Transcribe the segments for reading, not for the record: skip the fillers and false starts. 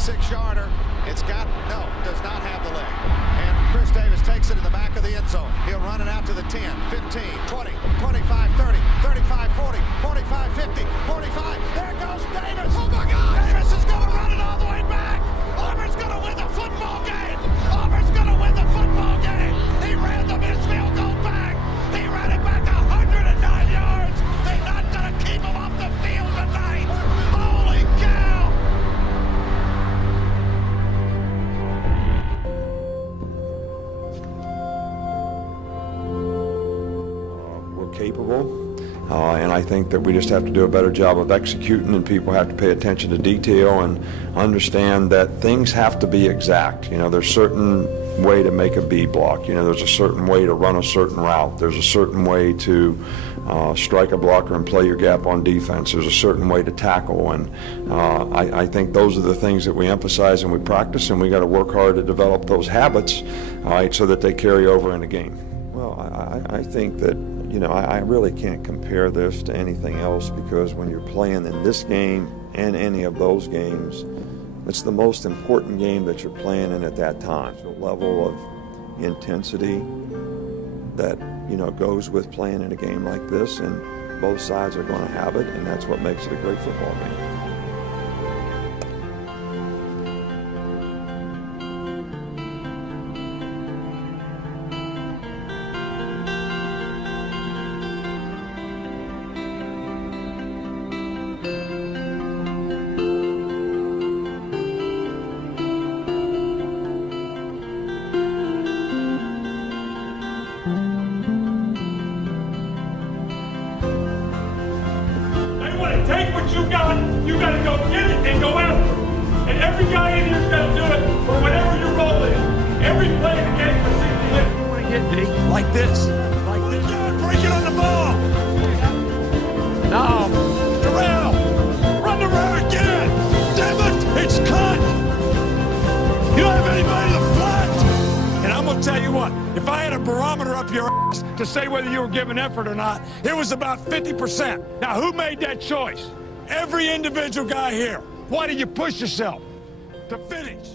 56-yarder. It's got, no, does not have the leg. And Chris Davis takes it in the back of the end zone. He'll run it out to the 10, 15, 20, 25, 30, 35, 40, 45, 50, 45. There goes Davis. Oh, my God. Davis is going to run it all the way back. Auburn's going to win the football game. Auburn's going to win the football game. He ran the missed field goal back. He ran it back 109 yards. They're not going to keep him off the field tonight. Holy cow. We're capable. And I think that we just have to do a better job of executing, and people have to pay attention to detail and understand that things have to be exact. You know, there's a certain way to make a B block. You know, there's a certain way to run a certain route. There's a certain way to strike a blocker and play your gap on defense. There's a certain way to tackle, and I think those are the things that we emphasize and we practice, and we got to work hard to develop those habits, all right, so that they carry over in the game. Well, I think that, you know, I really can't compare this to anything else, because when you're playing in this game and any of those games, it's the most important game that you're playing in at that time. The level of intensity that, you know, goes with playing in a game like this, and both sides are going to have it, and that's what makes it a great football game. Take what you got to go get it and go after it. And every guy in here's got to do it for whatever your role is. Every play in the game for 60 hits. You want to get D? Like this. Like this. Break it on the ball. Now, Darrell. Run the route again. Damn it. It's cut. You don't have anybody to flat. And I'm going to tell you what. If I had a barometer up your ass to say whether you were giving effort or not, it was about 50%. Now, who made that choice? Every individual guy here. Why did you push yourself to finish?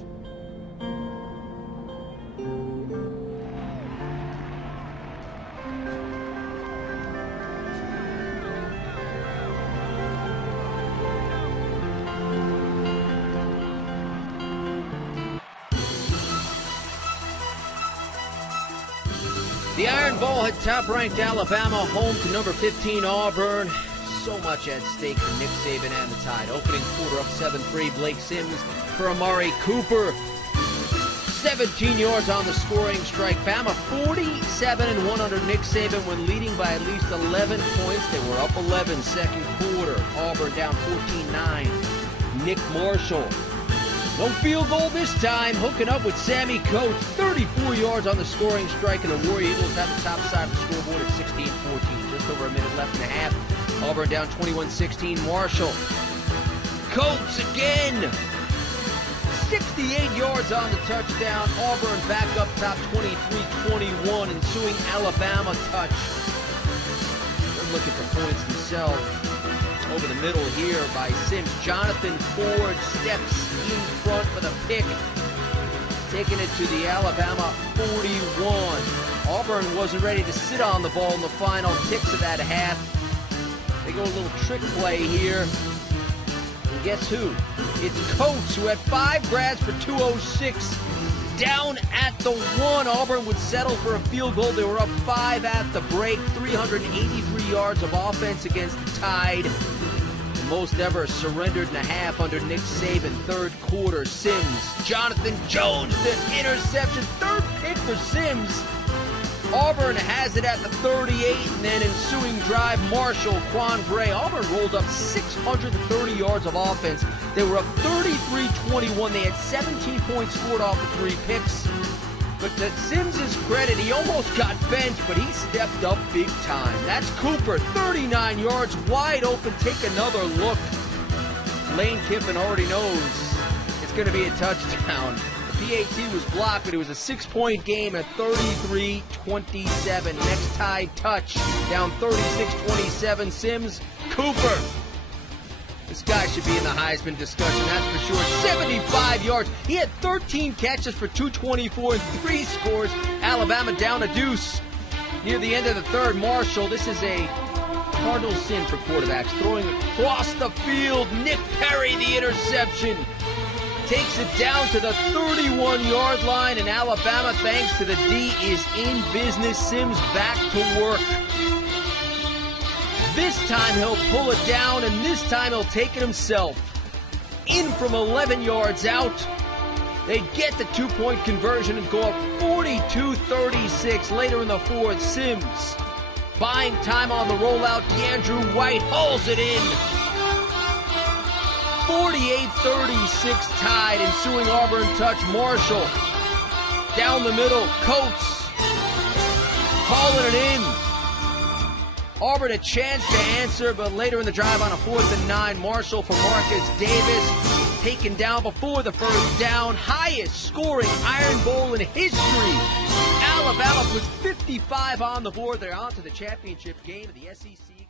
The Iron Bowl had top-ranked Alabama home to number 15 Auburn. So much at stake for Nick Saban and the Tide. Opening quarter up 7-3. Blake Sims for Amari Cooper. 17 yards on the scoring strike. Bama 47-1 under Nick Saban when leading by at least 11 points. They were up 11 second quarter. Auburn down 14-9. Nick Marshall. No field goal this time. Hooking up with Sammy Coates. 34 yards on the scoring strike, and the War Eagles have the top side of the scoreboard at 16-14. Just over a minute left and a half. Auburn down 21-16. Marshall. Coates again. 68 yards on the touchdown. Auburn back up top 23-21. Ensuing Alabama touch. They're looking for points themselves. Over the middle here by Sims. Jonathan Ford steps in front for the pick. Taking it to the Alabama 41. Auburn wasn't ready to sit on the ball in the final ticks of that half. They go a little trick play here. And guess who? It's Coates, who had 5 grabs for 206. Down at the 1. Auburn would settle for a field goal. They were up 5 at the break. 383 yards of offense against the Tide. The most ever surrendered in a half under Nick Saban. Third quarter, Sims. Jonathan Jones, the interception. Third pick for Sims. Auburn has it at the 38, and then ensuing drive, Marshall, Quan Bray. Auburn rolled up 630 yards of offense. They were up 33-21. They had 17 points scored off the 3 picks. But to Sims' credit, he almost got benched, but he stepped up big time. That's Cooper, 39 yards, wide open. Take another look. Lane Kiffin already knows it's going to be a touchdown. PAT was blocked, but it was a 6-point game at 33-27. Next Tide touch, down 36-27. Sims, Cooper. This guy should be in the Heisman discussion, that's for sure. 75 yards. He had 13 catches for 224 and 3 scores. Alabama down a deuce. Near the end of the third, Marshall, this is a cardinal sin for quarterbacks. Throwing across the field, Nick Perry, the interception. Takes it down to the 31-yard line, and Alabama, thanks to the D, is in business. Sims back to work. This time he'll pull it down, and this time he'll take it himself. In from 11 yards out. They get the two-point conversion and go up 42-36 later in the fourth. Sims buying time on the rollout. DeAndrew White hauls it in. 48-36 tied. Ensuing Auburn touch. Marshall down the middle. Coates hauling it in. Auburn a chance to answer, but later in the drive on a 4th and 9, Marshall for Marcus Davis, taken down before the first down. Highest scoring Iron Bowl in history. Alabama puts 55 on the board. They're on to the championship game of the SEC.